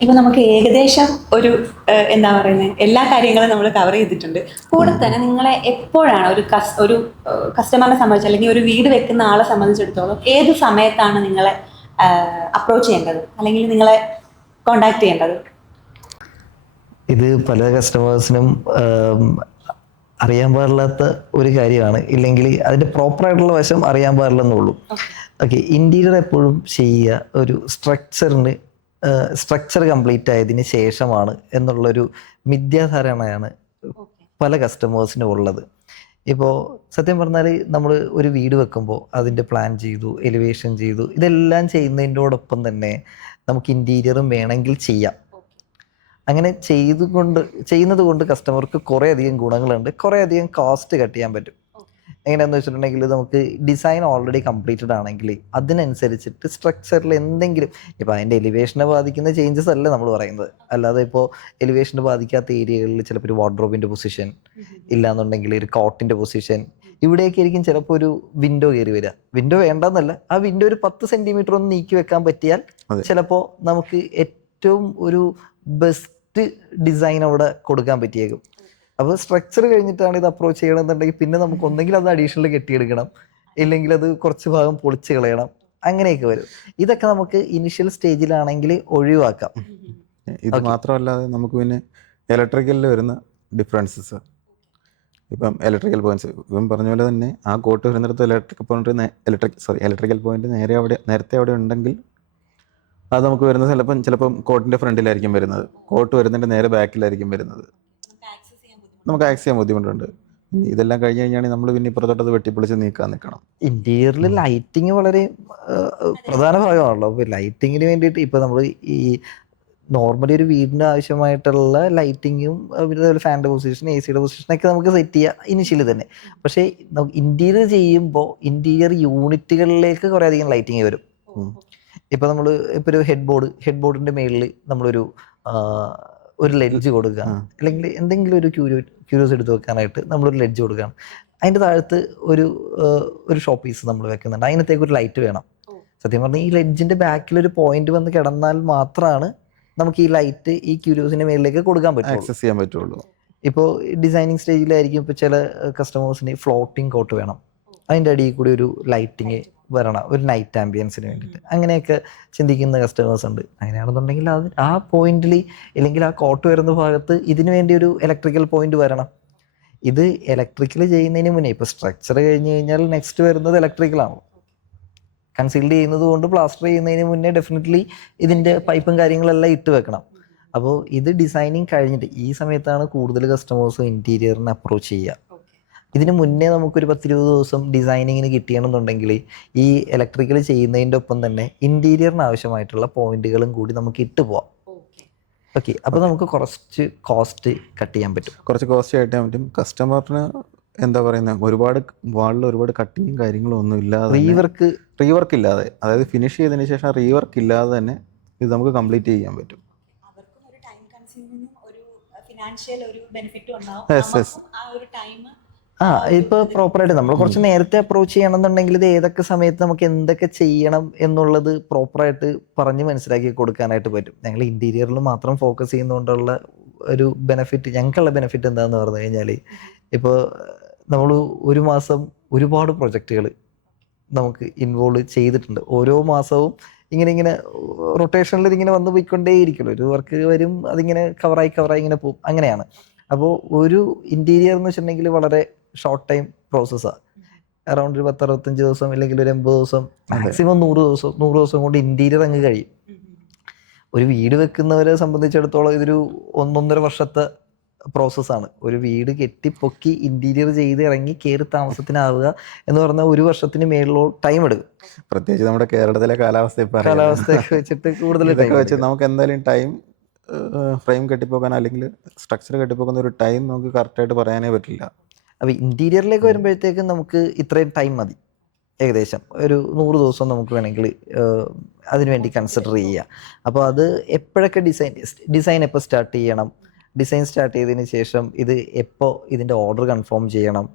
ഇപ്പൊ നമുക്ക് ഏകദേശം ഒരു എന്താ പറയുന്നത് എല്ലാ കാര്യങ്ങളും നമ്മൾ കവർ ചെയ്തിട്ടുണ്ട്. കൂടെ തന്നെ നിങ്ങളെ എപ്പോഴാണ് ഒരു കസ്റ്റമറിനെ സംബന്ധിച്ച് അല്ലെങ്കിൽ ഒരു വീട് വെക്കുന്ന ആളെ സംബന്ധിച്ചിടത്തോളം ഏത് സമയത്താണ് നിങ്ങളെ അപ്രോച്ച് ചെയ്യേണ്ടത് അല്ലെങ്കിൽ നിങ്ങളെ കോണ്ടാക്ട് ചെയ്യേണ്ടത്? ഇത് പല കസ്റ്റമേഴ്സിനും അറിയാൻ പാടില്ലാത്ത ഒരു കാര്യമാണ്, ഇല്ലെങ്കിൽ അതിന്റെ പ്രോപ്പറായിട്ടുള്ള വശം അറിയാൻ പാടില്ലെന്നുള്ളൂ. ഓക്കെ, ഇന്റീരിയർ എപ്പോഴും ചെയ്യുക ഒരു സ്ട്രക്ചർ കംപ്ലീറ്റ് ആയതിന് ശേഷമാണ് എന്നുള്ളൊരു മിഥ്യാധാരണയാണ് പല കസ്റ്റമേഴ്സിനും ഉള്ളത്. ഇപ്പോൾ സത്യം പറഞ്ഞാൽ നമ്മൾ ഒരു വീട് വെക്കുമ്പോൾ അതിൻ്റെ പ്ലാൻ ചെയ്തു, എലിവേഷൻ ചെയ്തു, ഇതെല്ലാം ചെയ്യുന്നതിൻ്റെയോടൊപ്പം തന്നെ നമുക്ക് ഇൻറ്റീരിയറും വേണമെങ്കിൽ ചെയ്യാം. അങ്ങനെ ചെയ്യുന്നത് കൊണ്ട് കസ്റ്റമർക്ക് കുറേ അധികം ഗുണങ്ങളുണ്ട്, കുറേ അധികം കോസ്റ്റ് കട്ട് ചെയ്യാൻ പറ്റും. എങ്ങനെയാണെന്ന് വെച്ചിട്ടുണ്ടെങ്കിൽ നമുക്ക് ഡിസൈൻ ഓൾറെഡി കംപ്ലീറ്റഡ് ആണെങ്കിൽ അതിനനുസരിച്ചിട്ട് സ്ട്രക്ചറിൽ എന്തെങ്കിലും ഇപ്പോൾ അതിൻ്റെ എലിവേഷനെ ബാധിക്കുന്ന ചേഞ്ചസ് അല്ല നമ്മൾ പറയുന്നത്. അല്ലാതെ ഇപ്പോൾ എലിവേഷനെ ബാധിക്കാത്ത ഏരിയകളിൽ ചിലപ്പോൾ ഒരു വാർഡ്രോബിൻ്റെ പൊസിഷൻ ഇല്ലാന്നുണ്ടെങ്കിൽ ഒരു കോട്ടിൻ്റെ പൊസിഷൻ, ഇവിടെയൊക്കെ ആയിരിക്കും ചിലപ്പോൾ ഒരു വിൻഡോ കയറി വരിക. വിൻഡോ വേണ്ടെന്നല്ല, ആ വിൻഡോ ഒരു 10 സെന്റിമീറ്റർ ഒന്ന് നീക്കി വെക്കാൻ പറ്റിയാൽ ചിലപ്പോൾ നമുക്ക് ഏറ്റവും ഒരു ബെസ്റ്റ് ഡിസൈൻ അവിടെ കൊടുക്കാൻ പറ്റിയേക്കും. അപ്പോൾ സ്ട്രക്ചർ കഴിഞ്ഞിട്ടാണ് ഇത് അപ്രോച്ച് ചെയ്യണമെന്നുണ്ടെങ്കിൽ പിന്നെ നമുക്ക് ഒന്നെങ്കിൽ അത് അഡീഷണൽ കെട്ടിയെടുക്കണം, ഇല്ലെങ്കിൽ അത് കുറച്ച് ഭാഗം പൊളിച്ച് കളയണം, അങ്ങനെയൊക്കെ വരും. ഇതൊക്കെ നമുക്ക് ഇനിഷ്യൽ സ്റ്റേജിലാണെങ്കിൽ ഒഴിവാക്കാം. ഇത് മാത്രമല്ലാതെ നമുക്ക് പിന്നെ ഇലക്ട്രിക്കലിൽ വരുന്ന ഡിഫറൻസസ്, ഇപ്പം ഇലക്ട്രിക്കൽ പോയിന്റ്സ് ഇപ്പം പറഞ്ഞ പോലെ തന്നെ ആ കോട്ട് വരുന്നിടത്ത് ഇലക്ട്രിക്കൽ പോയിന്റ് നേരത്തെ അവിടെ ഉണ്ടെങ്കിൽ അത് നമുക്ക് വരുന്നത് ചിലപ്പം കോട്ടിൻ്റെ ഫ്രണ്ടിലായിരിക്കും വരുന്നത്, കോട്ട് വരുന്നതിൻ്റെ നേരെ ബാക്കിലായിരിക്കും വരുന്നത്, നമുക്ക് ആക്സസ് ചെയ്യാൻ ബുദ്ധിമുട്ടുണ്ട്. ഇതെല്ലാം കഴിഞ്ഞ് കഴിഞ്ഞാൽ നമ്മൾ പിന്നെ ഇപ്പുറത്തോട്ടത് വെട്ടിപ്പൊളിച്ച് നീക്കാൻ നിൽക്കണം. ഇന്റീരിയറിൽ ലൈറ്റിങ് വളരെ പ്രധാന ഭാഗമാണല്ലോ. അപ്പോൾ ലൈറ്റിങ്ങിന് വേണ്ടിയിട്ട് ഇപ്പോൾ നമ്മൾ ഈ നോർമലി ഒരു വീടിന് ആവശ്യമായിട്ടുള്ള ലൈറ്റിങ്ങും അതുപോലെ ഫാനിൻ്റെ പൊസിഷൻ, എ സിയുടെ പൊസിഷനൊക്കെ നമുക്ക് സെറ്റ് ചെയ്യാം ഇനിഷ്യലി തന്നെ. പക്ഷേ നമുക്ക് ഇൻറ്റീരിയർ ചെയ്യുമ്പോൾ ഇൻറ്റീരിയർ യൂണിറ്റുകളിലേക്ക് കുറേ അധികം ലൈറ്റിങ് വരും. ഇപ്പോൾ നമ്മൾ ഇപ്പോൾ ഒരു ഹെഡ് ബോർഡിൻ്റെ മേളിൽ നമ്മളൊരു ഒരു ലെഡ്ജ് കൊടുക്കുക, അല്ലെങ്കിൽ എന്തെങ്കിലും ഒരു ക്യൂരിയോസ് എടുത്ത് വെക്കാനായിട്ട് നമ്മളൊരു ലെഡ്ജ് കൊടുക്കുകയാണ്. അതിൻ്റെ താഴത്ത് ഒരു ഷോ പീസ് നമ്മൾ വെക്കുന്നുണ്ട്, അതിനകത്തേക്ക് ഒരു ലൈറ്റ് വേണം. സത്യം പറഞ്ഞാൽ ഈ ലെഡ്ജിൻ്റെ ബാക്കിലൊരു പോയിന്റ് വന്ന് കിടന്നാൽ മാത്രമാണ് നമുക്ക് ഈ ലൈറ്റ് ഈ ക്യൂരിയോസിൻ്റെ മേളിലേക്ക് കൊടുക്കാൻ പറ്റുള്ളൂ. ഇപ്പോൾ ഡിസൈനിങ് സ്റ്റേജിലായിരിക്കും ഇപ്പോൾ ചില കസ്റ്റമേഴ്സിന് ഫ്ലോട്ടിംഗ് കോട്ട് വേണം, അതിൻ്റെ അടിയിൽ കൂടി ഒരു ലൈറ്റിങ് വരണം ഒരു നൈറ്റ് ആംബിയൻസിന് വേണ്ടിയിട്ട്, അങ്ങനെയൊക്കെ ചിന്തിക്കുന്ന കസ്റ്റമേഴ്സ് ഉണ്ട്. അങ്ങനെയാണെന്നുണ്ടെങ്കിൽ ആ പോയിന്റിൽ അല്ലെങ്കിൽ ആ കോട്ട് വരുന്ന ഭാഗത്ത് ഇതിനു വേണ്ടി ഒരു ഇലക്ട്രിക്കൽ പോയിന്റ് വരണം. ഇത് ഇലക്ട്രിക്കൽ ചെയ്യുന്നതിന് മുന്നേ ഇപ്പോൾ സ്ട്രക്ചർ കഴിഞ്ഞ് കഴിഞ്ഞാൽ നെക്സ്റ്റ് വരുന്നത് ഇലക്ട്രിക്കലാണ്. കൺസീൽഡ് ചെയ്യുന്നത് കൊണ്ട് പ്ലാസ്റ്റർ ചെയ്യുന്നതിന് മുന്നേ ഡെഫിനറ്റ്ലി ഇതിൻ്റെ പൈപ്പും കാര്യങ്ങളെല്ലാം ഇട്ട് വെക്കണം. അപ്പോൾ ഇത് ഡിസൈനിങ് കഴിഞ്ഞിട്ട് ഈ സമയത്താണ് കൂടുതൽ കസ്റ്റമേഴ്സും ഇൻറ്റീരിയറിനെ അപ്രോച്ച് ചെയ്യുക. ഇതിന് മുന്നേ നമുക്കൊരു 10-20 ദിവസം ഡിസൈനിങ്ങിന് കിട്ടിയണമെന്നുണ്ടെങ്കിൽ ഈ ഇലക്ട്രിക്കൽ ചെയ്യുന്നതിൻ്റെ ഒപ്പം തന്നെ ഇൻറ്റീരിയറിന് ആവശ്യമായിട്ടുള്ള പോയിന്റുകളും കൂടി നമുക്ക് ഇട്ട് പോവാം. ഓക്കെ, അപ്പോൾ നമുക്ക് കുറച്ച് കോസ്റ്റ് കട്ട് ചെയ്യാൻ പറ്റും. കസ്റ്റമറിന് എന്താ പറയുന്നത്, ഒരുപാട് കട്ടിങ്ങും കാര്യങ്ങളും ഒന്നും ഇല്ലാതെ, റീവർക്ക് ഇല്ലാതെ, അതായത് ഫിനിഷ് ചെയ്തതിന് ശേഷം റീവർക്ക് ഇല്ലാതെ തന്നെ ഇത് നമുക്ക് കംപ്ലീറ്റ് ചെയ്യാൻ പറ്റും. ഇപ്പോൾ പ്രോപ്പറായിട്ട് നമ്മൾ കുറച്ച് നേരത്തെ അപ്രോച്ച് ചെയ്യണമെന്നുണ്ടെങ്കിൽ ഇത് ഏതൊക്കെ സമയത്ത് നമുക്ക് എന്തൊക്കെ ചെയ്യണം എന്നുള്ളത് പ്രോപ്പറായിട്ട് പറഞ്ഞ് മനസ്സിലാക്കി കൊടുക്കാനായിട്ട് പറ്റും. ഞങ്ങൾ ഇൻറ്റീരിയറിൽ മാത്രം ഫോക്കസ് ചെയ്യുന്നതുകൊണ്ടുള്ള ഒരു ബെനിഫിറ്റ്, ഞങ്ങൾക്കുള്ള ബെനിഫിറ്റ് എന്താണെന്ന് പറഞ്ഞു കഴിഞ്ഞാൽ, ഇപ്പോൾ നമ്മൾ ഒരു മാസം ഒരുപാട് പ്രൊജക്റ്റുകൾ നമുക്ക് ഇൻവോൾവ് ചെയ്തിട്ടുണ്ട്. ഓരോ മാസവും ഇങ്ങനെ റൊട്ടേഷനിൽ ഇതിങ്ങനെ വന്ന് പോയിക്കൊണ്ടേയിരിക്കുമല്ലോ, ഒരു വർക്ക് വരും, അതിങ്ങനെ കവറായി ഇങ്ങനെ പോകും, അങ്ങനെയാണ്. അപ്പോൾ ഒരു ഇൻറ്റീരിയർ എന്ന് വെച്ചിട്ടുണ്ടെങ്കിൽ വളരെ ഷോർട്ട് ടൈം പ്രോസസ്സാണ്. അറൗണ്ട് ഒരു 10-65 ദിവസം അല്ലെങ്കിൽ ഒരു 80 ദിവസം, മാക്സിമം 100 ദിവസം കൊണ്ട് ഇൻറ്റീരിയർ അങ്ങ് കഴിയും. ഒരു വീട് വെക്കുന്നവരെ സംബന്ധിച്ചിടത്തോളം ഇതൊരു 1.5 വർഷത്തെ പ്രോസസ്സാണ്. ഒരു വീട് കെട്ടിപ്പൊക്കി ഇൻറ്റീരിയർ ചെയ്ത് ഇറങ്ങി കയറി താമസത്തിനാവുക എന്ന് പറഞ്ഞാൽ 1 വർഷത്തിന് മേളിലോ ടൈം എടുക്കും. പ്രത്യേകിച്ച് നമ്മുടെ കേരളത്തിലെ കാലാവസ്ഥയൊക്കെ വെച്ചിട്ട് കൂടുതൽ നമുക്ക് എന്തായാലും ടൈം ഫ്രെയിം കെട്ടിപ്പോക്കാൻ അല്ലെങ്കിൽ സ്ട്രക്ചർ കെട്ടിപ്പോക്കുന്ന ഒരു ടൈം നമുക്ക് കറക്റ്റായിട്ട് പറയാനേ പറ്റില്ല. അപ്പോൾ ഇൻറ്റീരിയറിലേക്ക് വരുമ്പോഴത്തേക്കും നമുക്ക് ഇത്രയും ടൈം മതി. ഏകദേശം ഒരു 100 ദിവസം നമുക്ക് വേണമെങ്കിൽ അതിനുവേണ്ടി കൺസിഡർ ചെയ്യുക. അപ്പോൾ അത് എപ്പോഴൊക്കെ ഡിസൈൻ എപ്പോൾ സ്റ്റാർട്ട് ചെയ്യണം, ഡിസൈൻ സ്റ്റാർട്ട് ചെയ്തതിന് ശേഷം ഇത് എപ്പോൾ ഇതിൻ്റെ ഓർഡർ കൺഫേം ചെയ്യണം,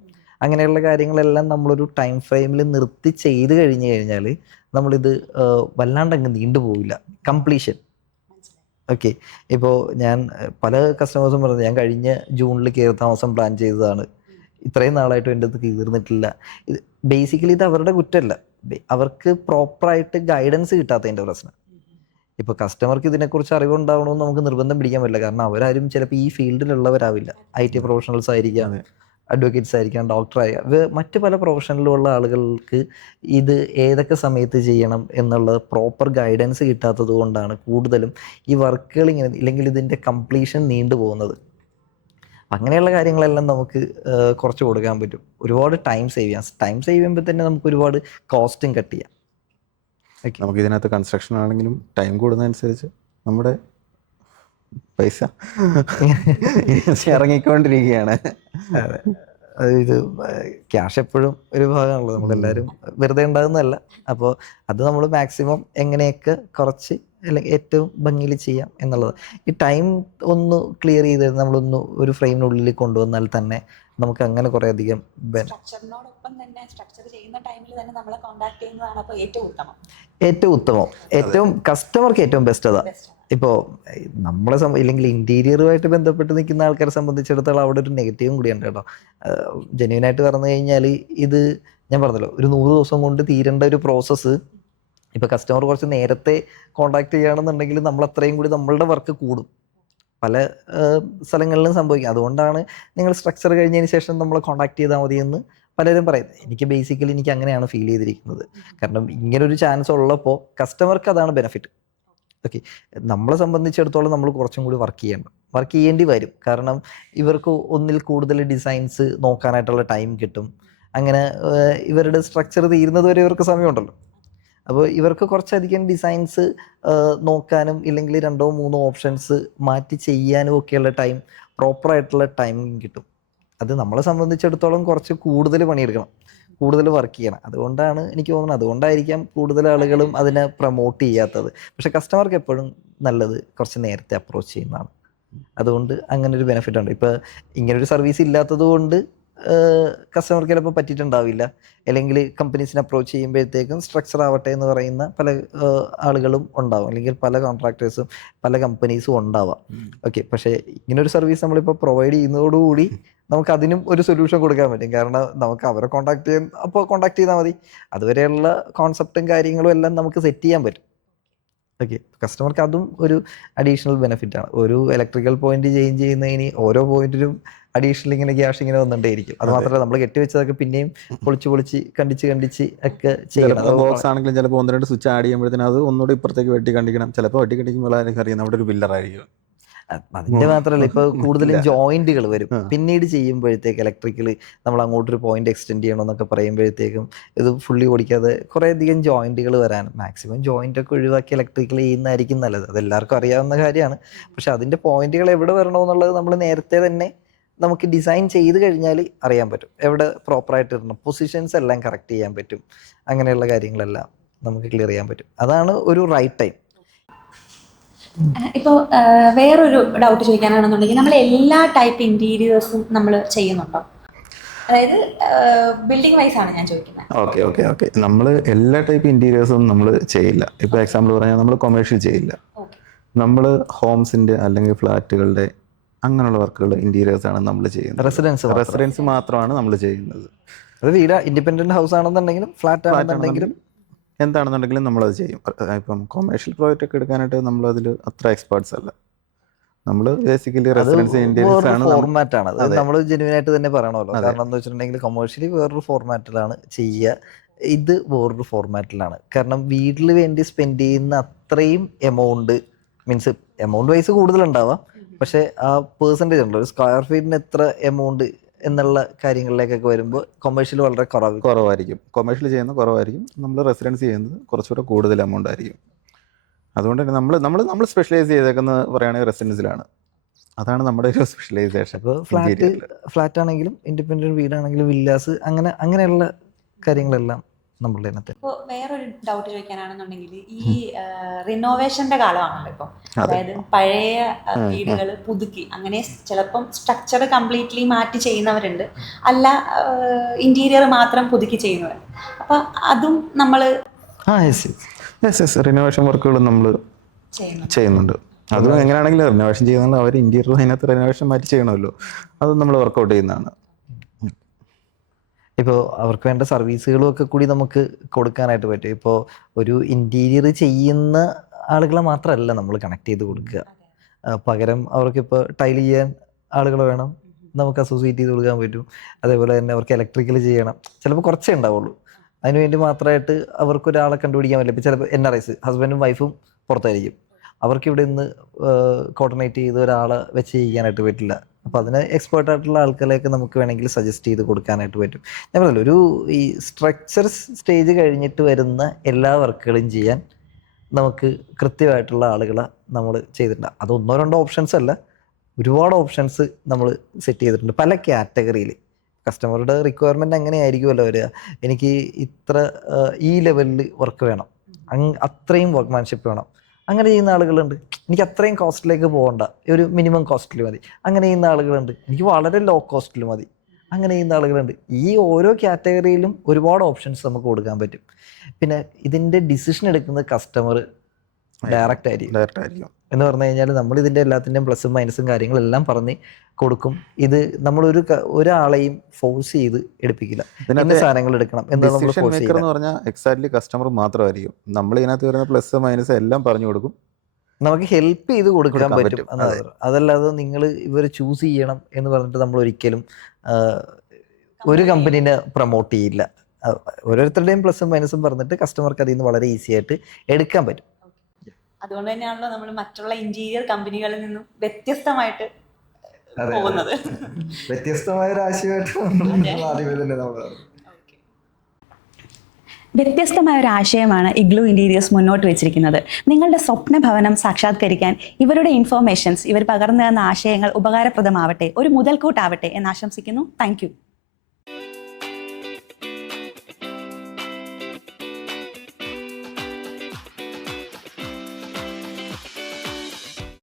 അങ്ങനെയുള്ള കാര്യങ്ങളെല്ലാം നമ്മളൊരു ടൈം ഫ്രെയിമിൽ നിർത്തി ചെയ്ത് കഴിഞ്ഞ് കഴിഞ്ഞാൽ നമ്മളിത് വല്ലാണ്ടങ്ങ് നീണ്ടുപോകില്ല കംപ്ലീഷൻ. ഓക്കെ, ഇപ്പോൾ ഞാൻ പല കസ്റ്റമേഴ്സും പറഞ്ഞത് ഞാൻ കഴിഞ്ഞ ജൂണിൽ കയറി താമസം പ്ലാൻ ചെയ്തതാണ്, ഇത്രയും നാളായിട്ടും എൻ്റെ അടുത്ത് തീർന്നിട്ടില്ല. ഇത് ബേസിക്കലി ഇത് അവരുടെ കുറ്റമല്ല, അവർക്ക് പ്രോപ്പറായിട്ട് ഗൈഡൻസ് കിട്ടാത്തതിൻ്റെ പ്രശ്നം. ഇപ്പോൾ കസ്റ്റമർക്ക് ഇതിനെക്കുറിച്ച് അറിവുണ്ടാവണമെന്ന് നമുക്ക് നിർബന്ധം പിടിക്കാൻ പറ്റില്ല, കാരണം അവരാരും ചിലപ്പോൾ ഈ ഫീൽഡിലുള്ളവരാവില്ല. IT പ്രൊഫഷണൽസ് ആയിരിക്കാം, അഡ്വക്കേറ്റ്സ് ആയിരിക്കാം, ഡോക്ടർ ആയിരിക്കാം, മറ്റ് പല പ്രൊഫഷനിലുള്ള ആളുകൾക്ക് ഇത് ഏതൊക്കെ സമയത്ത് ചെയ്യണം എന്നുള്ള പ്രോപ്പർ ഗൈഡൻസ് കിട്ടാത്തത് കൊണ്ടാണ് കൂടുതലും ഈ വർക്കുകൾ ഇങ്ങനെ, ഇല്ലെങ്കിൽ ഇതിൻ്റെ കംപ്ലീഷൻ നീണ്ടു പോകുന്നത്. അങ്ങനെയുള്ള കാര്യങ്ങളെല്ലാം നമുക്ക് കുറച്ച് കൊടുക്കാൻ പറ്റും. ഒരുപാട് ടൈം സേവ് ചെയ്യാം. ടൈം സേവ് ചെയ്യുമ്പോൾ തന്നെ നമുക്ക് ഒരുപാട് കോസ്റ്റും കട്ട് ചെയ്യാം. നമുക്ക് ഇതിനകത്ത് കൺസ്ട്രക്ഷൻ ആണെങ്കിലും ടൈം കൂടുന്നതനുസരിച്ച് നമ്മുടെ പൈസ ഇറങ്ങിക്കൊണ്ടിരിക്കുകയാണ്. ഇത് ക്യാഷ് എപ്പോഴും ഒരു ഭാഗമാണല്ലോ, നമ്മളെല്ലാവരും വെറുതെ ഉണ്ടാകുന്നതല്ല. അപ്പോൾ അത് നമ്മൾ മാക്സിമം എങ്ങനെയൊക്കെ കുറച്ച് അല്ലെങ്കിൽ ഏറ്റവും ഭംഗിയിൽ ചെയ്യാം എന്നുള്ളത്. ഈ ടൈം ഒന്ന് ക്ലിയർ ചെയ്ത് നമ്മളൊന്ന് ഒരു ഫ്രെയിമിനുള്ളിൽ കൊണ്ടുവന്നാൽ തന്നെ നമുക്ക് അങ്ങനെ കുറേ അധികം സ്ട്രക്ചറിനോടൊപ്പം തന്നെ സ്ട്രക്ചർ ചെയ്യുന്ന ടൈമിൽ തന്നെ നമ്മളെ കോൺടാക്ട് ചെയ്യുന്നതാണ് അപ്പോൾ ഏറ്റവും ഉത്തമം. ഏറ്റവും കസ്റ്റമർക്ക് ഏറ്റവും ബെസ്റ്റ് അതാ. ഇപ്പോൾ നമ്മളെ ഇല്ലെങ്കിൽ ഇൻറ്റീരിയറുമായിട്ട് ബന്ധപ്പെട്ട് നിൽക്കുന്ന ആൾക്കാരെ സംബന്ധിച്ചിടത്തോളം അവിടെ ഒരു നെഗറ്റീവും കൂടിയുണ്ട് കേട്ടോ. ജെന്യൂനായിട്ട് പറഞ്ഞു കഴിഞ്ഞാൽ ഇത് ഞാൻ പറഞ്ഞല്ലോ, ഒരു 100 ദിവസം കൊണ്ട് തീരേണ്ട ഒരു പ്രോസസ്സ് ഇപ്പോൾ കസ്റ്റമർ കുറച്ച് നേരത്തെ കോൺടാക്ട് ചെയ്യുകയാണെന്നുണ്ടെങ്കിൽ നമ്മൾ അത്രയും കൂടി നമ്മളുടെ വർക്ക് കൂടും. പല സ്ഥലങ്ങളിലും സംഭവിക്കും. അതുകൊണ്ടാണ് നിങ്ങൾ സ്ട്രക്ചർ കഴിഞ്ഞതിന് ശേഷം നമ്മളെ കോൺടാക്ട് ചെയ്താൽ മതി എന്ന് പലരും പറയുന്നത്. എനിക്ക് അങ്ങനെയാണ് ഫീൽ ചെയ്തിരിക്കുന്നത്. കാരണം ഇങ്ങനൊരു ചാൻസ് ഉള്ളപ്പോൾ കസ്റ്റമർക്ക് അതാണ് ബെനിഫിറ്റ്. ഓക്കെ, നമ്മളെ സംബന്ധിച്ചിടത്തോളം നമ്മൾ കുറച്ചും കൂടി വർക്ക് ചെയ്യേണ്ടി വരും. കാരണം ഇവർക്ക് ഒന്നിൽ കൂടുതൽ ഡിസൈൻസ് നോക്കാനായിട്ടുള്ള ടൈം കിട്ടും. അങ്ങനെ ഇവരുടെ സ്ട്രക്ചർ തീരുന്നത് വരെ ഇവർക്ക് സമയമുണ്ടല്ലോ. അപ്പോൾ ഇവർക്ക് കുറച്ചധികം ഡിസൈൻസ് നോക്കാനും ഇല്ലെങ്കിൽ 2-3 ഓപ്ഷൻസ് മാറ്റി ചെയ്യാനും ഒക്കെയുള്ള ടൈം, പ്രോപ്പറായിട്ടുള്ള ടൈമിങ് കിട്ടും. അത് നമ്മളെ സംബന്ധിച്ചിടത്തോളം കുറച്ച് കൂടുതൽ പണിയെടുക്കണം, കൂടുതൽ വർക്ക് ചെയ്യണം. അതുകൊണ്ടാണ് എനിക്ക് തോന്നുന്നത്, അതുകൊണ്ടായിരിക്കാം കൂടുതൽ ആളുകളും അതിനെ പ്രൊമോട്ട് ചെയ്യാത്തത്. പക്ഷെ കസ്റ്റമർക്ക് എപ്പോഴും നല്ലത് കുറച്ച് നേരത്തെ അപ്രോച്ച് ചെയ്യുന്നതാണ്. അതുകൊണ്ട് അങ്ങനെ ഒരു ബെനിഫിറ്റ് ഉണ്ട്. ഇപ്പോൾ ഇങ്ങനൊരു സർവീസ് ഇല്ലാത്തത് കൊണ്ട് കസ്റ്റമർക്ക് ചിലപ്പോൾ പറ്റിയിട്ടുണ്ടാവില്ല. അല്ലെങ്കിൽ കമ്പനീസിനെ അപ്രോച്ച് ചെയ്യുമ്പോഴത്തേക്കും സ്ട്രക്ചർ ആവട്ടെ എന്ന് പറയുന്ന പല ആളുകളും ഉണ്ടാവും, അല്ലെങ്കിൽ പല കോൺട്രാക്ടേഴ്സും പല കമ്പനീസും ഉണ്ടാവാം. ഓക്കെ, പക്ഷേ ഇങ്ങനൊരു സർവീസ് നമ്മളിപ്പോൾ പ്രൊവൈഡ് ചെയ്യുന്നതോടുകൂടി നമുക്ക് അതിനും ഒരു സൊല്യൂഷൻ കൊടുക്കാൻ പറ്റും. കാരണം നമുക്ക് അവരെ കോൺടാക്ട് ചെയ്താൽ മതി. അതുവരെയുള്ള കോൺസെപ്റ്റും കാര്യങ്ങളും എല്ലാം നമുക്ക് സെറ്റ് ചെയ്യാൻ പറ്റും. ഓക്കെ, കസ്റ്റമർക്ക് അതും ഒരു അഡീഷണൽ ബെനിഫിറ്റ് ആണ്. ഒരു ഇലക്ട്രിക്കൽ പോയിന്റ് ചേഞ്ച് ചെയ്യുന്നതിന് ഓരോ പോയിന്റിലും അഡീഷണൽ ഇങ്ങനെ ക്യാഷ് ഇങ്ങനെ വന്നിട്ടേയിരിക്കും. അത് മാത്രമല്ല നമ്മൾ കെട്ടിവെച്ചതൊക്കെ പിന്നെയും പൊളിച്ച് കണ്ടിച്ച് ഒക്കെ ചെയ്യണം. ബോക്സ് ആണെങ്കിലും ചിലപ്പോൾ 1-2 സ്വിച്ച് ആഡ് ചെയ്യുമ്പോഴത്തേനും അത് ഒന്നുകൂടി ഇപ്പുറത്തേക്ക് വെട്ടി കണ്ടിക്കണം. ചിലപ്പോൾ വെട്ടി കണ്ടിക്കുമ്പോൾ അറിയാം അവിടെ ഒരു ബില്ലറായിരിക്കും. അതിന്റെ മാത്രമല്ല, ഇപ്പൊ കൂടുതലും ജോയിന്റുകൾ വരും. പിന്നീട് ചെയ്യുമ്പോഴത്തേക്ക് ഇലക്ട്രിക്കൽ നമ്മൾ അങ്ങോട്ടൊരു പോയിന്റ് എക്സ്റ്റെൻഡ് ചെയ്യണം എന്നൊക്കെ പറയുമ്പോഴത്തേക്കും ഇത് ഫുള്ളി ഓടിക്കാതെ കുറെ അധികം ജോയിന്റുകൾ വരാൻ, മാക്സിമം ജോയിന്റ് ഒക്കെ ഒഴിവാക്കി ഇലക്ട്രിക്കൽ ചെയ്യുന്നതായിരിക്കും നല്ലത്. അത് എല്ലാവർക്കും അറിയാവുന്ന കാര്യമാണ്. പക്ഷെ അതിന്റെ പോയിന്റുകൾ എവിടെ വരണമെന്നുള്ളത് നമ്മൾ നേരത്തെ തന്നെ നമുക്ക് ഡിസൈൻ ചെയ്ത് കഴിഞ്ഞാൽ അറിയാൻ പറ്റും. എവിടെ പ്രോപ്പറായിട്ട് ഇടണം, പൊസിഷൻസ് എല്ലാം കറക്റ്റ് ചെയ്യാൻ പറ്റും. അങ്ങനെയുള്ള കാര്യങ്ങളെല്ലാം നമുക്ക് ക്ലിയർ ചെയ്യാൻ പറ്റും. അതാണ് ഒരു റൈറ്റ് ടൈം. ഇപ്പോൾ വേറൊരു ഡൗട്ട് ചോദിക്കാനാണെന്നുണ്ടെങ്കിൽ നമ്മൾ എല്ലാ ടൈപ്പ് ഇന്റീരിയേഴ്സും നമ്മൾ ചെയ്യുന്നുണ്ടോ? അതായത് ബിൽഡിംഗ് വൈസ് ആണ് ഞാൻ ചോദിക്കുന്നത്. ഓക്കെ നമ്മൾ എല്ലാ ടൈപ്പ് ഇന്റീരിയേഴ്സും നമ്മൾ ചെയ്യില്ല. ഇപ്പോൾ എക്സാമ്പിൾ പറഞ്ഞാൽ നമ്മൾ കൊമേഴ്ഷ്യൽ ചെയ്യില്ല. നമ്മൾ ഹോംസിന്റെ അല്ലെങ്കിൽ ഫ്ലാറ്റുകളുടെ അങ്ങനെയുള്ള വർക്കുകൾ ഇന്റീരിയേഴ്സ് ആണ് നമ്മൾ ചെയ്യുന്നത്. റെസിഡൻസ് മാത്രമാണ് നമ്മൾ ചെയ്യുന്നത്. അത് വീട് ഇൻഡിപെൻഡന്റ് ഹൗസ് ആണെന്നുണ്ടെങ്കിലും ഫ്ലാറ്റ് ആണെന്നുണ്ടെങ്കിലും എന്താണെന്നുണ്ടെങ്കിലും നമ്മളത് ചെയ്യും. ഇപ്പം കൊമേഴ്ഷ്യൽ പ്രോജക്റ്റ് ഒക്കെ എടുക്കാനായിട്ട് നമ്മളതിൽ അത്ര എക്സ്പേർട്സ് അല്ല. നമ്മൾ ബേസിക്കലി റെസിഡൻസ് ഇന്റീരിയേഴ്സ് ആണ്. ഫോർമാറ്റ് ആണ് അത്, നമ്മൾ ജെന്യുവനായിട്ട് തന്നെ പറയണമല്ലോ. കാരണം എന്താ വെച്ചിട്ടുണ്ടെങ്കിൽ കൊമേഴ്ഷ്യലി വേറൊരു ഫോർമാറ്റിലാണ് ചെയ്യുക, ഇത് വേറൊരു ഫോർമാറ്റിലാണ്. കാരണം വീട്ടിൽ വേണ്ടി സ്പെൻഡ് ചെയ്യുന്ന അത്രയും എമൗണ്ട് വൈസ് കൂടുതലുണ്ടാവാം. പക്ഷെ ആ പേഴ്സൻറ്റേജ് ഉണ്ടല്ലോ, ഒരു സ്ക്വയർ ഫീറ്റിന് എത്ര എമൗണ്ട് എന്നുള്ള കാര്യങ്ങളിലേക്കൊക്കെ വരുമ്പോൾ കൊമേഴ്ഷ്യൽ വളരെ കുറവായിരിക്കും. കൊമേഴ്ഷ്യൽ ചെയ്യുന്നത് കുറവായിരിക്കും. നമ്മൾ റെസിഡൻസ് ചെയ്യുന്നത് കുറച്ചുകൂടെ കൂടുതൽ എമൗണ്ട് ആയിരിക്കും. അതുകൊണ്ട് തന്നെ നമ്മൾ സ്പെഷ്യലൈസ് ചെയ്തേക്കുന്നത് പറയുകയാണെങ്കിൽ റെസിഡൻസിലാണ്. അതാണ് നമ്മുടെ ഒരു സ്പെഷ്യലൈസേഷൻ. ഇപ്പോൾ ഫ്ലാറ്റ് ആണെങ്കിലും ഇൻഡിപെൻഡന്റ് വീടാണെങ്കിലും വില്ലാസ് അങ്ങനെയുള്ള കാര്യങ്ങളെല്ലാം നമ്മളുടെ അതിനകത്ത്. ഇപ്പോൾ വേറൊരു ഡൗട്ട് ചോദിക്കാനാണെന്നുണ്ടെങ്കിൽ ഈ റിനോവേഷന്റെ കാലമാണല്ലോ ഇപ്പോൾ. അതായത് പഴയ വീടുകൾ പുതുക്കി, അങ്ങനെ ചിലപ്പം സ്ട്രക്ചർ കംപ്ലീറ്റ്ലി മാറ്റി ചെയ്യുന്നവരുണ്ട്, അല്ല ഇന്റീരിയർ മാത്രം പുതുക്കി ചെയ്യുന്നവർ. അപ്പൊ അതും നമ്മൾ റിനോവേഷൻ വർക്കുകൾ നമ്മൾ ചെയ്യുന്നുണ്ട്. അതും എങ്ങനെയാണെങ്കിലും റിനോവേഷൻ ചെയ്യുന്നത് അവർ ഇന്റീരിയർ അതിനകത്ത് റിനോവേഷൻ മാറ്റി ചെയ്യണമല്ലോ, അത് നമ്മൾ വർക്കൗട്ട് ചെയ്യുന്നതാണ്. ഇപ്പോൾ അവർക്ക് വേണ്ട സർവീസുകളും ഒക്കെ കൂടി നമുക്ക് കൊടുക്കാനായിട്ട് പറ്റും. ഇപ്പോൾ ഒരു ഇൻറ്റീരിയർ ചെയ്യുന്ന ആളുകളെ മാത്രമല്ല നമ്മൾ കണക്ട് ചെയ്ത് കൊടുക്കുക, പകരം അവർക്കിപ്പോൾ ടൈൽ ചെയ്യാൻ ആളുകൾ വേണം, നമുക്ക് അസോസിയേറ്റ് ചെയ്ത് കൊടുക്കാൻ പറ്റും. അതേപോലെ തന്നെ അവർക്ക് ഇലക്ട്രിക്കൽ ചെയ്യണം, ചിലപ്പോൾ കുറച്ചേ ഉണ്ടാവുള്ളൂ, അതിനുവേണ്ടി മാത്രമായിട്ട് അവർക്കൊരാളെ കണ്ടുപിടിക്കാൻ പറ്റില്ല. ഇപ്പോൾ ചിലപ്പോൾ NRIs ഹസ്ബൻഡും വൈഫും പുറത്തായിരിക്കും, അവർക്ക് ഇവിടെ നിന്ന് കോർഡിനേറ്റ് ചെയ്ത് ഒരാളെ വെച്ച് ചെയ്യാനായിട്ട് പറ്റില്ല. അപ്പോൾ അതിന് എക്സ്പേർട്ട് ആയിട്ടുള്ള ആൾക്കാരെയൊക്കെ നമുക്ക് വേണമെങ്കിൽ സജസ്റ്റ് ചെയ്ത് കൊടുക്കാനായിട്ട് പറ്റും. ഞാൻ പറഞ്ഞല്ലോ, ഒരു ഈ സ്ട്രക്ചർ സ്റ്റേജ് കഴിഞ്ഞിട്ട് വരുന്ന എല്ലാ വർക്കുകളും ചെയ്യാൻ നമുക്ക് കൃത്യമായിട്ടുള്ള ആളുകളെ നമ്മൾ ചെയ്തിട്ടുണ്ട്. അത് 1-2 ഓപ്ഷൻസ് അല്ല, ഒരുപാട് ഓപ്ഷൻസ് നമ്മൾ സെറ്റ് ചെയ്തിട്ടുണ്ട് പല കാറ്റഗറിയിൽ. കസ്റ്റമറുടെ റിക്വയർമെൻറ്റ് അങ്ങനെ ആയിരിക്കുമല്ലോ വരിക, എനിക്ക് ഇത്ര ഈ ലെവലിൽ വർക്ക് വേണം, അത്രയും വർക്ക്മാൻഷിപ്പ് വേണം, അങ്ങനെ ചെയ്യുന്ന ആളുകളുണ്ട്. എനിക്ക് അത്രയും കോസ്റ്റിലേക്ക് പോകണ്ട, ഒരു മിനിമം കോസ്റ്റിൽ മതി, അങ്ങനെ ചെയ്യുന്ന ആളുകളുണ്ട്. എനിക്ക് വളരെ ലോ കോസ്റ്റിൽ മതി, അങ്ങനെ ചെയ്യുന്ന ആളുകളുണ്ട്. ഈ ഓരോ കാറ്റഗറിയിലും ഒരുപാട് ഓപ്ഷൻസ് നമുക്ക് കൊടുക്കാൻ പറ്റും. പിന്നെ ഇതിൻ്റെ ഡിസിഷൻ എടുക്കുന്നത് കസ്റ്റമർ ഡയറക്റ്റ് ആയിരിക്കും. എന്ന് പറഞ്ഞു കഴിഞ്ഞാൽ നമ്മൾ ഇതിൻ്റെ എല്ലാത്തിൻ്റെയും പ്ലസും മൈനസും കാര്യങ്ങളെല്ലാം പറഞ്ഞ് കൊടുക്കും. ഇത് നമ്മളൊരു ഒരാളെയും ഫോഴ്സ് ചെയ്ത് എടുപ്പിക്കില്ല, ഇന്ന സാധനങ്ങൾ എടുക്കണം എന്ന് നമ്മൾ ഫോഴ്സ് ചെയ്യില്ല. എന്ന് പറഞ്ഞാൽ എക്സാക്ട്ലി കസ്റ്റമർ മാത്രമായിരിക്കും. നമ്മൾ ഇതിനകത്ത് വരുന്ന പ്ലസ് മൈനസ് എല്ലാം പറഞ്ഞു കൊടുക്കും, നമുക്ക് ഹെൽപ്പ് ചെയ്ത് കൊടുക്കാൻ പറ്റും. അതല്ലാതെ നിങ്ങൾ ഇവർ ചൂസ് ചെയ്യണം എന്ന് പറഞ്ഞിട്ട് നമ്മൾ ഒരിക്കലും ഒരു കമ്പനീനെ പ്രൊമോട്ട് ചെയ്യില്ല. ഓരോരുത്തരുടെയും പ്ലസും മൈനസും പറഞ്ഞിട്ട് കസ്റ്റമർക്ക് അതിൽ നിന്ന് വളരെ ഈസി ആയിട്ട് എടുക്കാൻ പറ്റും. അതുകൊണ്ട് തന്നെയാണല്ലോ നമ്മൾ മറ്റുള്ള ഇന്റീരിയർ കമ്പനികളിൽ നിന്നും വ്യത്യസ്തമായിട്ട് പോകുന്നത്. വ്യത്യസ്തമായ ഒരു ആശയമായിട്ട് വ്യത്യസ്തമായ ഒരു ആശയമാണ് ഇഗ്ലൂ ഇന്റീരിയേഴ്സ് മുന്നോട്ട് വെച്ചിരിക്കുന്നത്. നിങ്ങളുടെ സ്വപ്ന ഭവനം സാക്ഷാത്കരിക്കാൻ ഇവരുടെ ഇൻഫോർമേഷൻസ്, ഇവർ പകർന്നു തന്ന ആശയങ്ങൾ ഉപകാരപ്രദമാവട്ടെ, ഒരു മുതൽക്കൂട്ടാവട്ടെ എന്ന് ആശംസിക്കുന്നു. Thank you.